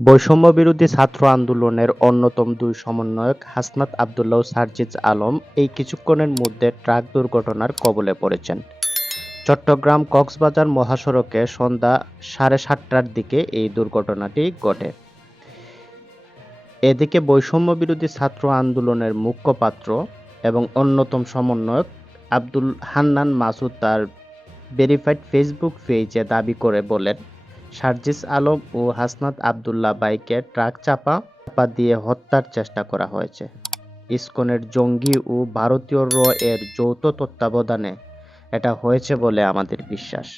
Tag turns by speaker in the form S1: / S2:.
S1: বৈষম্য বিরোধী ছাত্র আন্দোলনের অন্যতম দুই সমন্বয়ক হাসনাত আবদুল্লাহ ও আলম এই কিছুক্ষণের মধ্যে ট্রাক দুর্ঘটনার কবলে পড়েছেন। চট্টগ্রাম কক্সবাজার মহাসড়কে সন্ধ্যা সাড়ে সাতটার দিকে এই দুর্ঘটনাটি ঘটে। এদিকে বৈষম্য বিরোধী ছাত্র আন্দোলনের মুখ্যপাত্র এবং অন্যতম সমন্বয়ক আব্দুল হান্নান মাসুদ তার ভেরিফাইড ফেসবুক পেজে দাবি করে বলেন সার্জিস আলম ও হাসনাত আবদুল্লাহ বাইকে ট্রাক চাপা চাপা দিয়ে হত্যার চেষ্টা করা হয়েছে। ইস্কনের জঙ্গি ও ভারতীয় র এর যৌথ তত্ত্বাবধানে এটা হয়েছে বলে আমাদের বিশ্বাস।